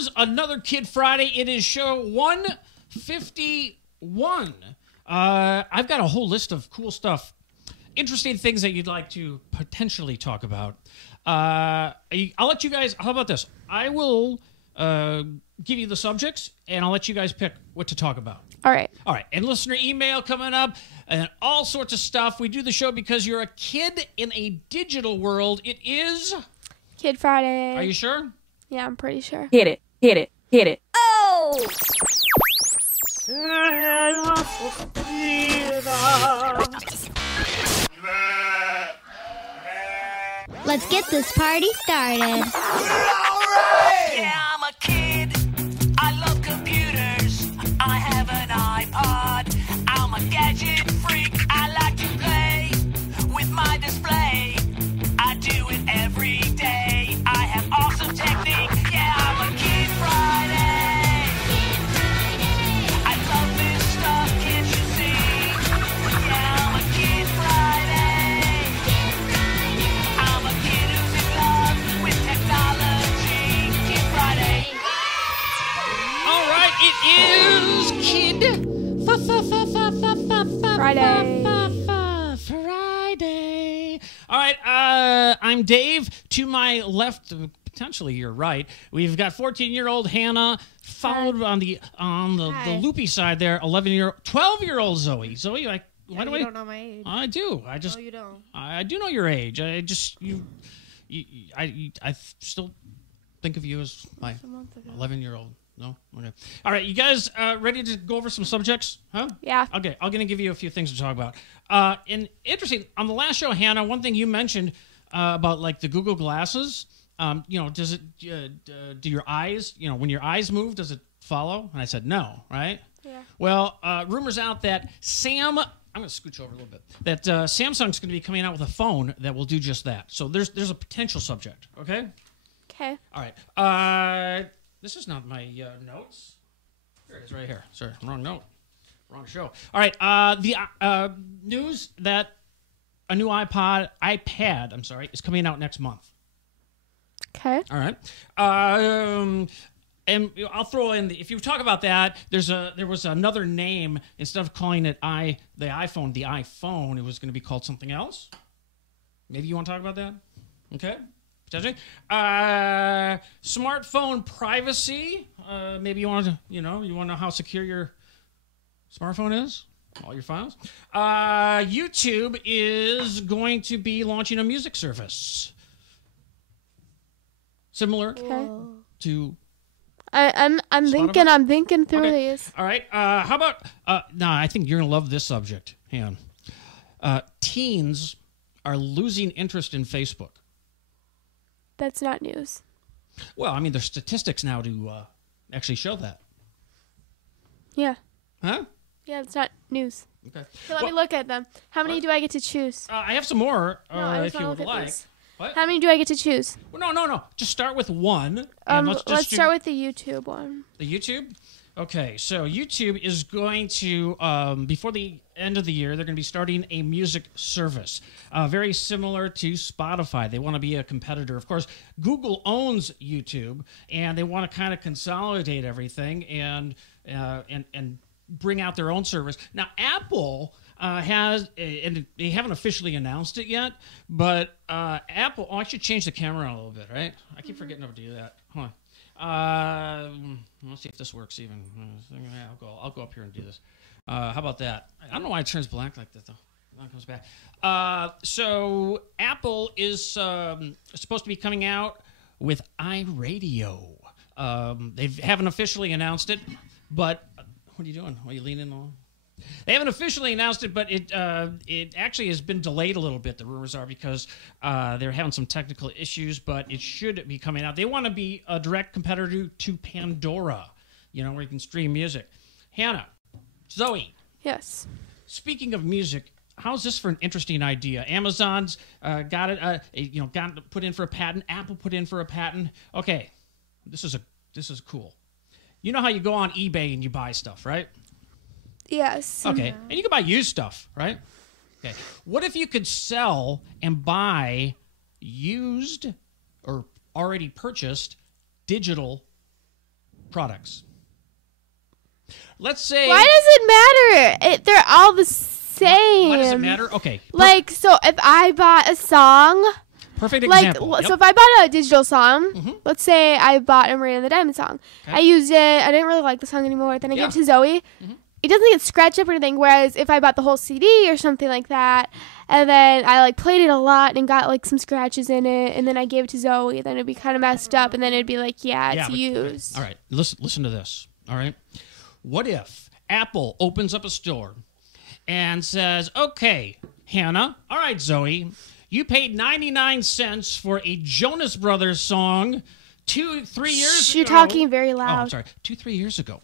is another Kid Friday. It is show 151. I've got a whole list of cool stuff, interesting things that you'd like to potentially talk about. I'll let you guys, how about this? I will give you the subjects, and I'll let you guys pick what to talk about. All right. All right, and listener email coming up, and all sorts of stuff. We do the show because you're a kid in a digital world. It is... Kid Friday. Are you sure? Yeah, I'm pretty sure. Hit it, hit it, hit it. Oh! Let's get this party started. Yeah, I'm a kid. I love computers. I have an iPod. I'm a gadget freak. I like to play with my display. I do it every day. I have awesome technique. Yeah, I'm a Kid Friday. I love this stuff, can't you see? Yeah, I'm a Kid Friday. I'm a kid who's in love with technology. Kid Friday. All right, it is Kid Friday. Friday. All right, I'm Dave. To my left, potentially your right, we've got 14-year-old Hannah, followed on the loopy side there, 12-year-old Zoe. Zoe, why do You I don't know my age. I do. I just No, you don't. I do know your age. I still think of you as my 11-year-old. No? Okay. All right, you guys ready to go over some subjects? Huh? Yeah. Okay, I'm going to give you a few things to talk about. And interesting, on the last show, Hannah, one thing you mentioned about like the Google glasses, does it, do your eyes, when your eyes move, does it follow? And I said, no, right? Yeah. Well, rumors out that I'm going to scooch over a little bit, that Samsung's going to be coming out with a phone that will do just that. So there's a potential subject, okay? Okay. All right. This is not my notes. Here it is right here. Sorry, wrong note. Wrong show. All right. The news that a new iPad, is coming out next month. Okay. All right. And I'll throw in, if you talk about that, there was another name. Instead of calling it the iPhone, it was going to be called something else. Maybe you want to talk about that? Okay. Potentially. Smartphone privacy. Maybe you want to know how secure your smartphone is, all your files. YouTube is going to be launching a music service similar to. I'm thinking through these. All right. How about? I think you're gonna love this subject, Han. Teens are losing interest in Facebook. That's not news. Well, I mean, there's statistics now to actually show that. Yeah. Huh? Yeah, it's not news. Okay. Okay, let me look at them. How many do I get to choose? I have some more I if just you wanna would look at like. this. What? How many do I get to choose? Well, no. Just start with one. And Let's start with the YouTube one. the YouTube. Okay, so YouTube is going to, before the end of the year, they're going to be starting a music service, very similar to Spotify. They want to be a competitor. Of course, Google owns YouTube, and they want to kind of consolidate everything and bring out their own service. Now, Apple has, and they haven't officially announced it yet, but Apple. Oh, I should change the camera a little bit, right? I keep forgetting to do that. Hold on. Let's see if this works even. I'll go up here and do this. How about that? I don't know why it turns black like that though. Now it comes back. So Apple is supposed to be coming out with iRadio. They haven't officially announced it, but what are you doing? Are you leaning on? They haven't officially announced it, but it actually has been delayed a little bit, the rumors are, because they're having some technical issues, but it should be coming out. They want to be a direct competitor to Pandora, where you can stream music. Hannah, Zoe. Yes. Speaking of music, how's this for an interesting idea? Amazon's got it, put in for a patent. Apple put in for a patent. Okay, this is cool. You know how you go on eBay and you buy stuff, right? Yes. Okay, and you can buy used stuff, right? Okay. What if you could sell and buy used or already purchased digital products. Let's say. Why does it matter? They're all the same. Why does it matter? Okay. Like, so if I bought a song, Perfect like, example. so if I bought a digital song, let's say I bought a Marina and the Diamond song. Okay. I used it. I didn't really like the song anymore. Then I gave it to Zoe. Mm-hmm. It doesn't get scratched up or anything. Whereas if I bought the whole CD or something like that, and then I like played it a lot and got like some scratches in it, and then I gave it to Zoe, then it'd be kind of messed up, and then it'd be like, it's used. All right. Listen to this. All right. What if Apple opens up a store and says, "Okay, Hannah. All right, Zoe. You paid 99 cents for a Jonas Brothers song 2-3 years ago." You're talking very Oh, loud. I'm sorry. 2-3 years ago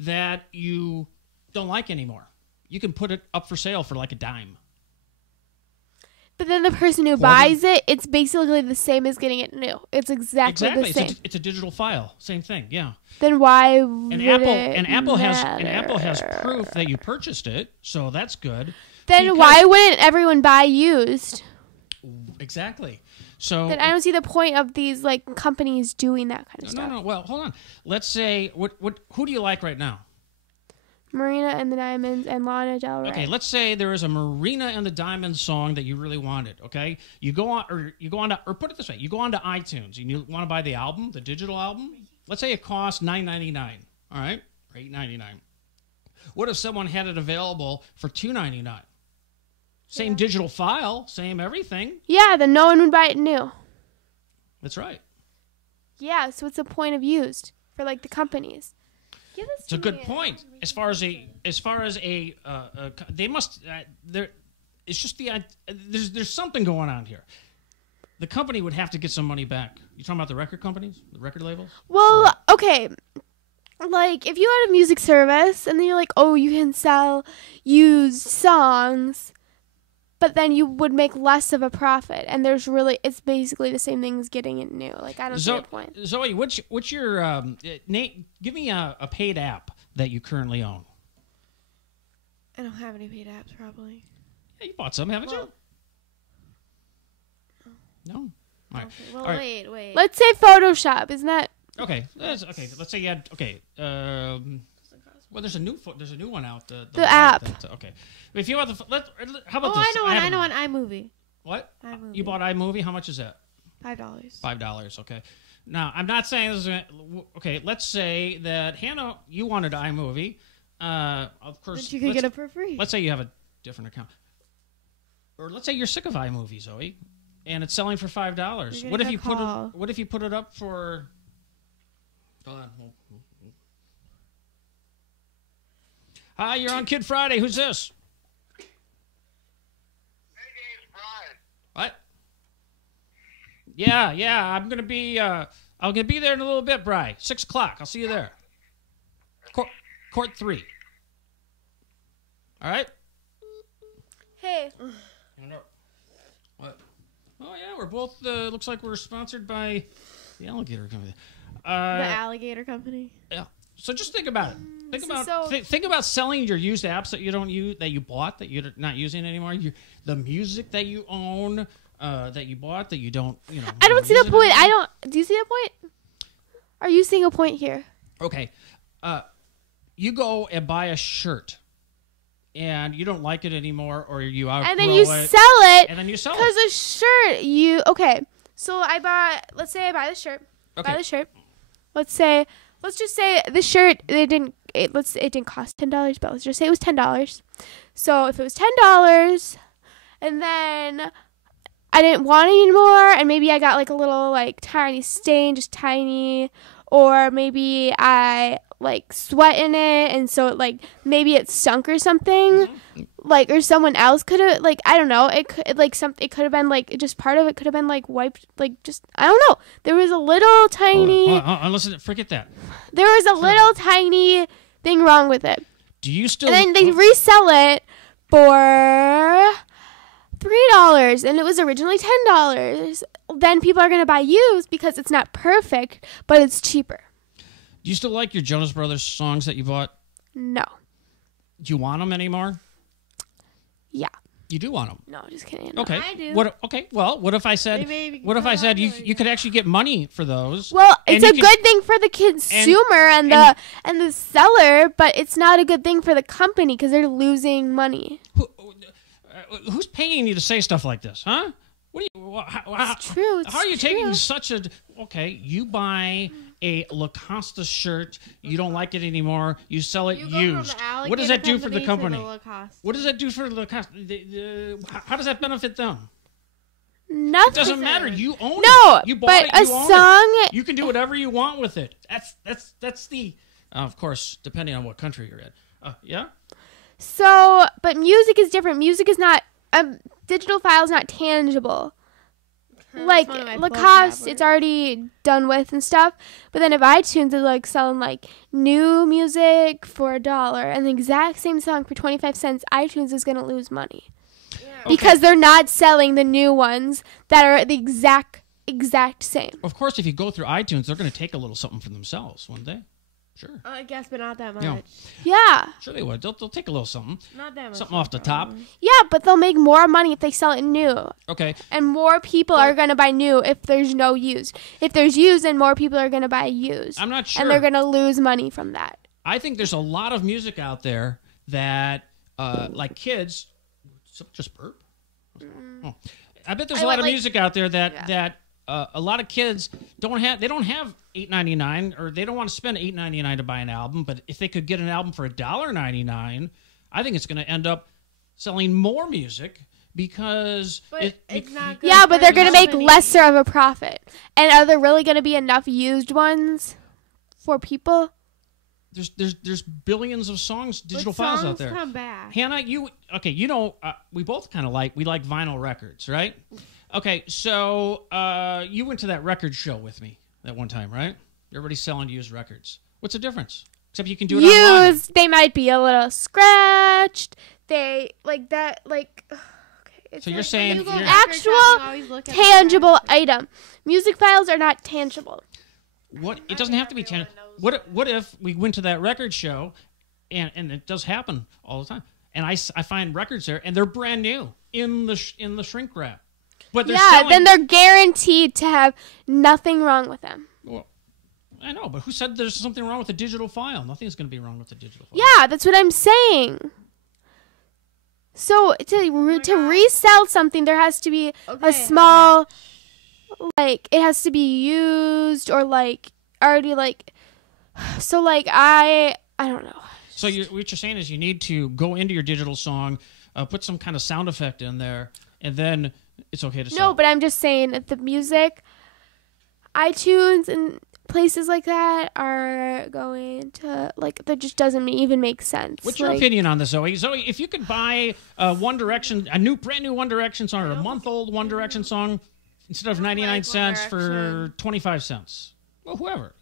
that you don't like anymore. You can put it up for sale for like a dime. But then the person who buys it, it's basically the same as getting it new. It's exactly the same. It's a digital file. Same thing. Yeah. Then why would And Apple has proof that you purchased it, so that's good. Then why wouldn't everyone buy used? Exactly. So Then I don't see the point of these like companies doing that kind of stuff. No. Well, hold on. Let's say who do you like right now? Marina and the Diamonds and Lana Del Rey. Okay, let's say there is a Marina and the Diamonds song that you really wanted. Okay, you go on or put it this way: you go on to iTunes and you want to buy the album, the digital album. Let's say it costs $9.99. All right, or $8.99. What if someone had it available for $2.99? Same digital file, same everything. Yeah, then no one would buy it new. That's right. Yeah, so what's the point of used for like the companies? It's a good point. As far as they must there. It's just there's something going on here. The company would have to get some money back. You talking about the record companies, the record labels? Well, okay. Like if you had a music service and then you're like, oh, you can sell used songs, but then you would make less of a profit. And it's basically the same thing as getting it new. Like I don't see the point. Zoe, what's your Nate? Give me a paid app that you currently own. I don't have any paid apps, probably. Yeah, you bought some, haven't you? No. All right. Okay. Well, All right. wait. Let's say Photoshop, isn't that? Okay. Okay. Let's say you had. Okay. Well, there's a new one out. The app. Okay. If you want how about Oh, this? I know one iMovie. What? iMovie. You bought iMovie? How much is that? $5. $5. Okay. Now I'm not saying this is okay. Let's say that Hannah, you wanted iMovie. Of course. But you could get it for free. Let's say you have a different account, or let's say you're sick of iMovie, Zoe, and it's selling for $5. What if you put it up for? Hold on. Hi, you're on Kid Friday. Who's this? My name's Brian. What? Yeah. I'm gonna be there in a little bit, Bri. 6 o'clock. I'll see you there. Court 3. All right. Hey. What? Oh yeah, we're both. Looks like we're sponsored by the Alligator Company. The Alligator Company. Yeah. So just think about it. Think about selling your used apps that you don't use, that you bought, that you're not using anymore. The music that you own, that you bought, that you don't. I don't see the point. Do you see the point? Are you seeing a point here? Okay. You go and buy a shirt, and you don't like it anymore, or you outgrow it. And then you sell it. And then you sell it. Because a shirt, okay. So let's say I buy the shirt. Okay. Buy the shirt. Let's just say the shirt, it didn't cost $10, but let's just say it was $10. So if it was $10, and then I didn't want it anymore, and maybe I got like a little like tiny stain, just tiny, or maybe I like sweat in it, and so it, like maybe it stunk or something, like, or someone else could have, like, I don't know, it could have been like just part of it could have been like wiped, like, just I don't know. There was a little tiny. Hold on, listen, forget that. There was a little tiny thing wrong with it. Do you still? And then they resell it for $3, and it was originally $10. Then people are gonna buy used because it's not perfect, but it's cheaper. Do you still like your Jonas Brothers songs that you bought? No. Do you want them anymore? Yeah. You do want them. No, just kidding. No. Okay. I do. Okay. Well, what if I said? Maybe What if I said you popular, could actually get money for those? Well, and it's you a can- good thing for the consumer and the seller, but it's not a good thing for the company because they're losing money. Who's paying you to say stuff like this, huh? What do you? It's true. It's How are you taking true. such a? Okay, you buy a Lacoste shirt, you don't like it anymore, you sell it You go from used. the What does alligator that do for the to company? Lacoste. What does that do for Lacoste? How does that benefit them? Nothing. It doesn't matter. You own No, it. You bought but it. a You own song. it. You can do whatever you want with it. That's the. Of course, depending on what country you're in. Yeah. So, but music is different. Music is not. Digital file is not tangible. Like one of my Lacoste, vocab it's already done with and stuff. But then if iTunes is like selling like new music for $1 and the exact same song for 25 cents, iTunes is gonna lose money because they're not selling the new ones that are the exact same. Of course, if you go through iTunes, they're going to take a little something for themselves, wouldn't they? Sure. I guess, but not that much. Yeah. Yeah, Sure they would. They'll take a little something. Not that much. Something off the top. yeah, but they'll make more money if they sell it new, Okay. and more people are gonna buy new if there's no used. If there's used, then more people are gonna buy used. I'm not sure. And they're gonna lose money from that. I think there's a lot of music out there that, like kids, just burp. Oh. I bet there's a lot of music out there that a lot of kids don't have. They don't have $8.99, or they don't want to spend $8.99 to buy an album. But if they could get an album for $1.99, I think it's going to end up selling more music because But it's not good. Yeah, for but they're the gonna make company. lesser of a profit. And are there really gonna be enough used ones for people? there's billions of songs, digital But files out songs there. come back. Hannah, we both kind of we like vinyl records, right? Okay, so you went to that record show with me that one time, right? Everybody's selling used records. What's the difference? Except you can do it online. Used, they might be a little scratched. They like that, like. Okay, it's So you're like saying You go you're- record shop, actual you always look at the tangible back. item. Music files are not tangible. What? It doesn't have to be tangible. What if we went to that record show, and it does happen all the time, and I find records there and they're brand new in the shrink wrap, but they're Yeah, selling. then they're guaranteed to have nothing wrong with them. Well, I know, but who said there's something wrong with the digital file? Nothing's going to be wrong with the digital file. Yeah, that's what I'm saying. So to resell something, there has to be a small, like it has to be used or like already like. So like I don't know. So what you're saying is you need to go into your digital song, put some kind of sound effect in there, and then it's okay to sell. No, but I'm just saying that the music, iTunes and places like that are going to like that just doesn't even make sense. What's your opinion on this, Zoe? Zoe, if you could buy One Direction, brand new One Direction song, or a month-old One Direction song, instead of 99 One cents for Direction. 25 cents, well, whoever,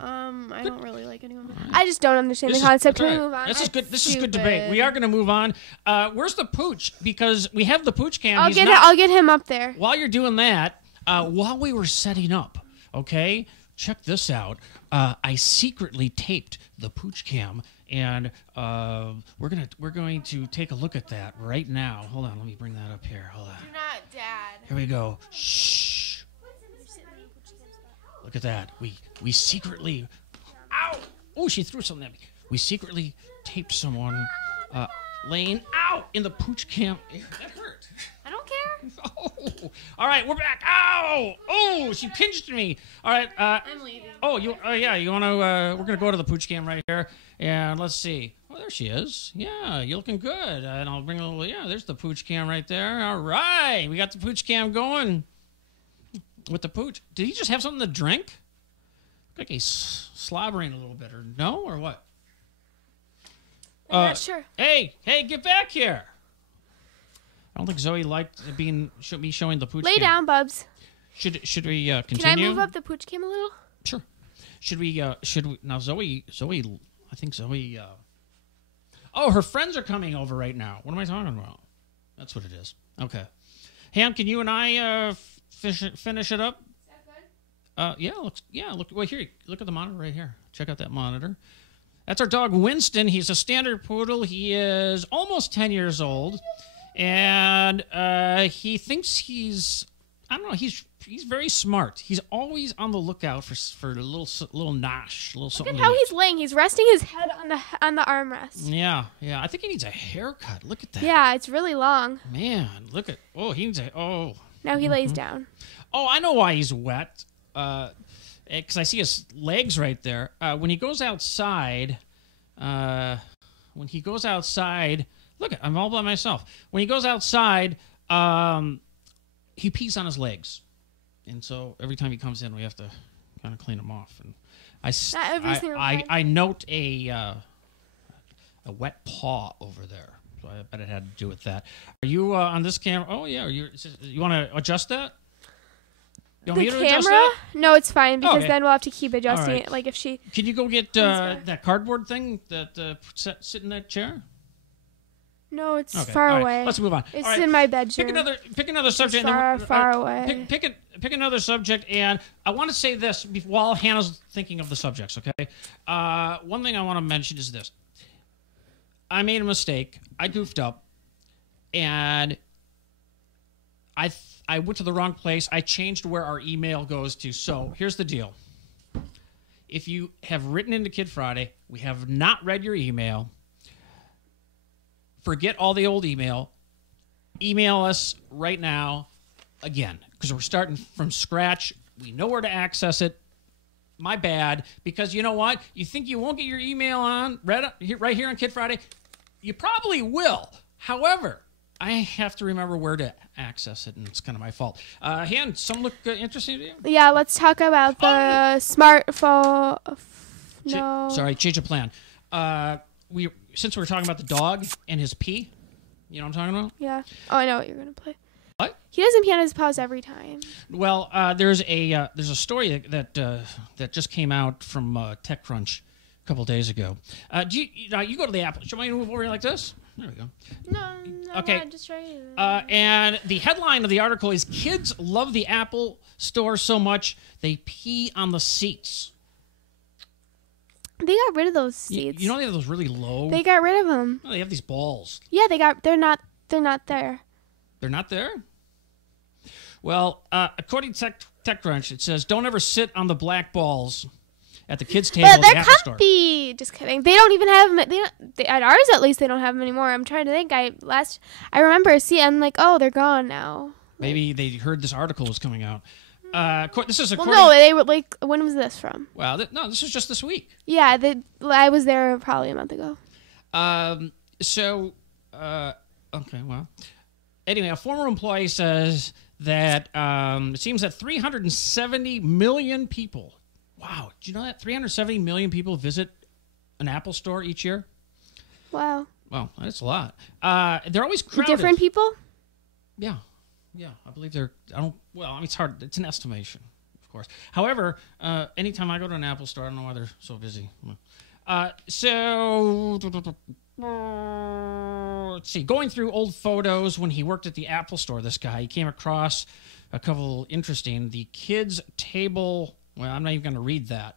I don't really like anyone. I just don't understand This the is- concept. that's Can we all move right. on? This is good. This is good stupid. debate. We are going to move on. Where's the pooch? Because we have the pooch cam. I'll He's get not- I'll get him up there. While you're doing that, while we were setting up, okay, check this out. I secretly taped the pooch cam, and we're going to take a look at that right now. Hold on, let me bring that up here. Hold on. Not dad. Here we go. Shh. Look at that. We secretly. Ow! Oh, she threw something at me. We secretly taped someone laying out in the pooch cam. That hurt. I don't care. Oh, all right, we're back. Ow! Oh, she pinched me. All right. I'm leaving. Oh, yeah. You want to? We're gonna go to the pooch cam right here, and let's see. Oh, there she is. Yeah, you're looking good. And I'll bring a little. Yeah, there's the pooch cam right there. All right, we got the pooch cam going. With the pooch, did he just have something to drink? Like he's slobbering a little bit, or no, or what? I'm not sure. Hey, get back here! I don't think Zoe liked me showing the pooch. Lay cam. down, Bubs. Should we continue? Can I move up the pooch cam a little? Sure. Should we now? Zoe. I think Zoe. Oh, her friends are coming over right now. What am I talking about? That's what it is. Okay. Ham, can you and I finish it up? Is that good? Look. Well, here. Look at the monitor right here. Check out that monitor. That's our dog Winston. He's a standard poodle. He is almost 10 years old, and he thinks he's, I don't know, he's very smart. He's always on the lookout for a little nosh, little Look something. at how he's laying. He's resting his head on the armrest. Yeah. I think he needs a haircut. Look at that. Yeah, it's really long. Man, look at. Oh, he needs a. Oh. Now he lays down. Oh, I know why he's wet. Because I see his legs right there. When he goes outside, look, I'm all by myself. When he goes outside, he pees on his legs, and so every time he comes in, we have to kind of clean him off. And Not every single time. I note a wet paw over there. So I bet it had to do with that. Are you on this camera? Oh yeah. You want to adjust that? You want The me to adjust camera? that? No, it's fine because Okay. then we'll have to keep adjusting All right. it. Like if she. Can you go get that cardboard thing that sit in that chair? No, it's Okay, far all right, away. let's move on. It's All right, in my bedroom. Pick another subject. far away. Pick another subject, and I want to say this while Hannah's thinking of the subjects. Okay, one thing I want to mention is this: I made a mistake. I goofed up, and I went to the wrong place. I changed where our email goes to. So here's the deal: if you have written into Kid Friday, we have not read your email. Forget all the old email. Email us right now again, because we're starting from scratch. We know where to access it. My bad, because you know what? You think you won't get your email right here on Kid Friday? You probably will. However, I have to remember where to access it, and it's kind of my fault. Han, some look interesting to you? Yeah, let's talk about the smartphone. No. Sorry, change of plan. Since we're talking about the dog and his pee, you know what I'm talking about? Yeah. Oh, I know what you're gonna play. What? He doesn't pee on his paws every time. Well, there's a story that just came out from TechCrunch a couple days ago. You go to the Apple? Should I move over here like this? There we go. No. Okay. Not just right. And the headline of the article is "Kids love the Apple Store so much they pee on the seats." They got rid of those seats. You know they have those really low. They got rid of them. Oh, they have these balls. Yeah, they're not there. They're not there? Well, according to TechCrunch, it says, don't ever sit on the black balls at the kids' table But at the they're Apple Store. comfy. Just kidding. They don't even have them. At ours, at least, they don't have them anymore. I'm trying to think. I remember I'm like, oh, they're gone now. Maybe they heard this article was coming out. This is Well, according... no, they were like, when was this from? Well, no, this was just this week. Yeah, I was there probably a month ago. Okay, well. Anyway, a former employee says that it seems that 370 million people, wow, did you know that? 370 million people visit an Apple store each year? Wow. Well, that's a lot. They're always crowded. Different people? Yeah, I believe they're. It's hard. It's an estimation, of course. However, anytime I go to an Apple store, I don't know why they're so busy. Let's see. Going through old photos when he worked at the Apple store, this guy, he came across a couple interesting. The kids' table. Well, I'm not even going to read that,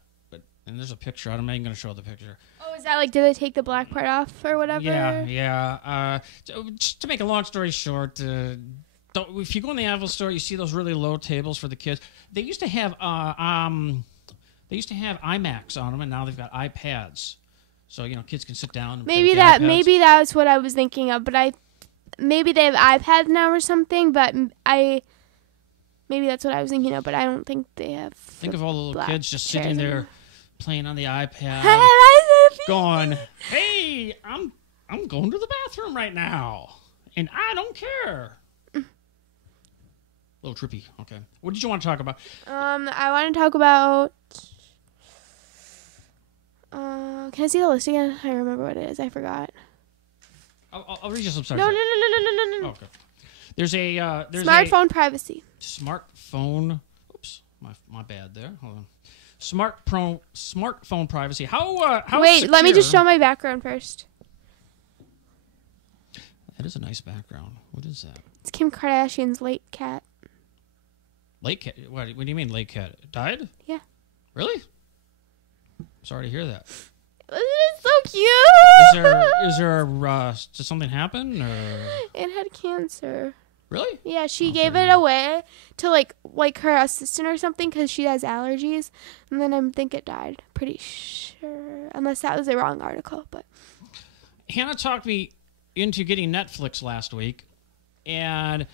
and there's a picture. I'm not even going to show the picture. Oh, is that like, did they take the black part off or whatever? Yeah. Just to make a long story short, if you go in the Apple store, you see those really low tables for the kids. They used to have iMacs on them, and now they've got iPads. So kids can sit down. And Maybe that's what I was thinking of, but maybe they have iPads now or something. But maybe that's what I was thinking of, but I don't think they have. Think of all the little kids just sitting there playing on the iPad, going, "Hey, I'm going to the bathroom right now, and I don't care." A little trippy. Okay, what did you want to talk about? I want to talk about. Can I see the list again? I remember what it is. I forgot. I'll read you some stuff. No. Oh, okay. There's smartphone privacy. Smartphone. Oops, my bad there. Hold on. Smartphone privacy. How Wait, let me just secure- show my background first. That is a nice background. What is that? It's Kim Kardashian's late cat. Late cat? What do you mean late cat? Died? Yeah. Really? Sorry to hear that. It's so cute. Is there did something happen or? It had cancer. Really? Yeah, she gave it away to like her assistant or something because she has allergies, and then I think it died. Pretty sure, unless that was the wrong article. But Hannah talked me into getting Netflix last week, and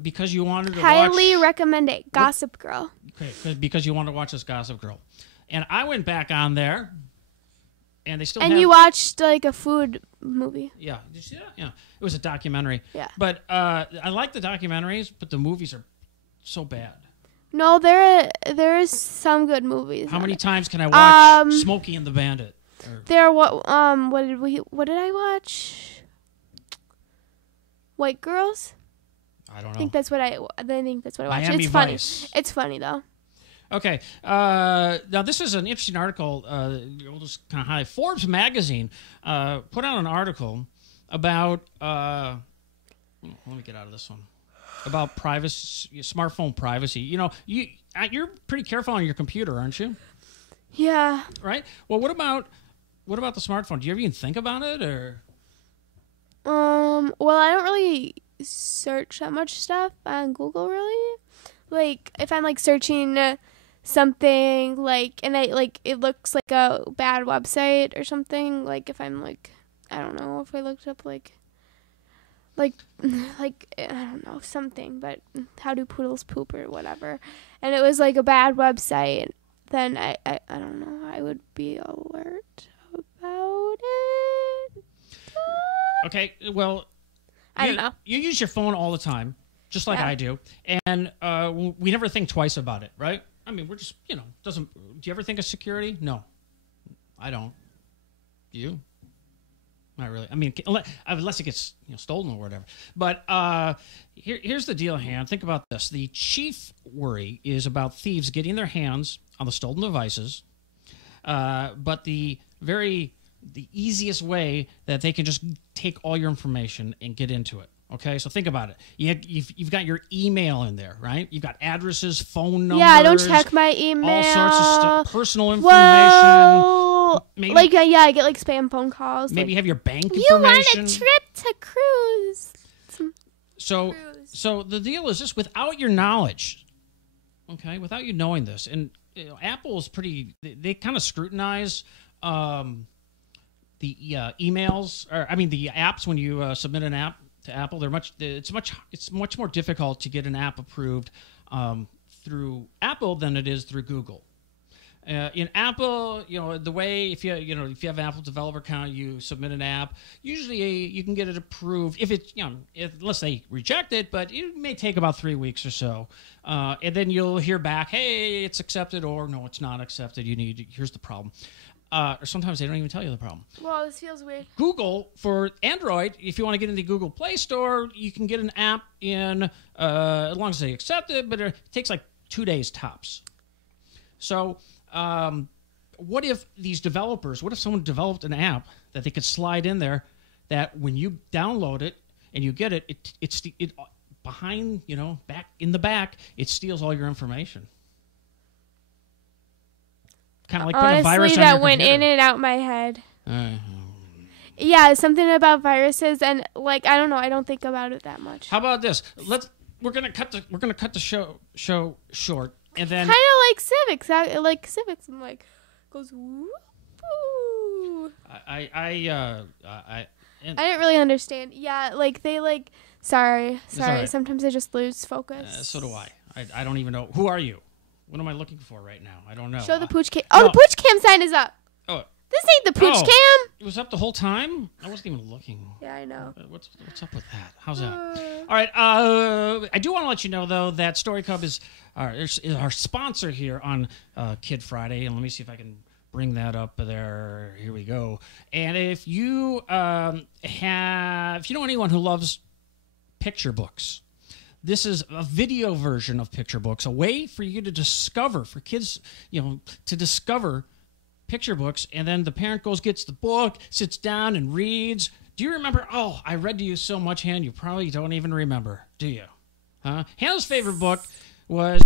because you wanted to highly recommend it. Gossip Girl. Okay, because you wanted to watch this Gossip Girl, and I went back on there, and they still. And you watched like a food movie. Yeah, did you see that? Yeah, it was a documentary. Yeah. But I like the documentaries, but the movies are so bad. No, there is some good movies. How many times can I watch Smokey and the Bandit? What did I watch? White Girls? I don't know. I think that's what I watched. Miami It's funny. Vice. It's funny though. Okay. Now this is an interesting article. We'll just kind of highlight. Forbes magazine put out an article about. Let me get out of this one. About privacy, smartphone privacy. You know, you're pretty careful on your computer, aren't you? Yeah. Right. Well, what about the smartphone? Do you ever even think about it, or? Well, I don't really search that much stuff on Google, really. Like, if I'm like searching something and it looks like a bad website or something. Like, if I'm like, I don't know if I looked up like I don't know something, but how do poodles poop or whatever, and it was like a bad website, then I don't know, I would be alert about it. Okay, well, I don't know. You use your phone all the time, just like I do, and we never think twice about it, right? I mean, we're just, doesn't. Do you ever think of security? No, I don't. Do you? Not really. I mean, unless it gets stolen or whatever. But here's the deal, Han. Think about this. The chief worry is about thieves getting their hands on the stolen devices, but the easiest way that they can just take all your information and get into it. Okay, so think about it. You've got your email in there, right? You've got addresses, phone numbers. Yeah, I don't check my email. All sorts of stuff, personal information. Whoa. Maybe, I get like spam phone calls. Maybe you have your bank you information. You want a trip to cruise? So the deal is this: without your knowledge, okay, without you knowing this, and Apple is pretty. They kind of scrutinize the emails, or I mean the apps when you submit an app to Apple. It's much more difficult to get an app approved through Apple than it is through Google. In Apple, the way if you have an Apple developer account, you submit an app. Usually, you can get it approved if it's unless they reject it, but it may take about 3 weeks or so, and then you'll hear back, hey, it's accepted, or no, it's not accepted. Here's the problem. Or sometimes they don't even tell you the problem. Well, this feels weird. Google, for Android, if you want to get in the Google Play Store, you can get an app in as long as they accept it, but it takes like 2 days tops. So what if someone developed an app that they could slide in there that when you download it and you get it, it's behind, back in the back, it steals all your information. Kind of like putting a virus on your that went computer. in and out my head. Yeah, something about viruses, and I don't know. I don't think about it that much. How about this? We're gonna cut the show short, and then kind of like civics. I'm like goes whoop. I didn't really understand. Yeah, they sorry. Right. Sometimes I just lose focus. So do I. I don't even know. Who are you? What am I looking for right now? I don't know. Show the pooch cam. Oh, no. The pooch cam sign is up. Oh. This ain't the pooch cam. It was up the whole time? I wasn't even looking. Yeah, I know. What's up with that? How's that? All right. I do want to let you know, though, that Story Cub is our sponsor here on Kid Friday. And let me see if I can bring that up there. Here we go. And if you if you know anyone who loves picture books, this is a video version of picture books, a way for you to discover, for kids, to discover picture books, and then the parent gets the book, sits down and reads. Do you remember? Oh, I read to you so much, Han, you probably don't even remember, do you? Hannah's favorite book was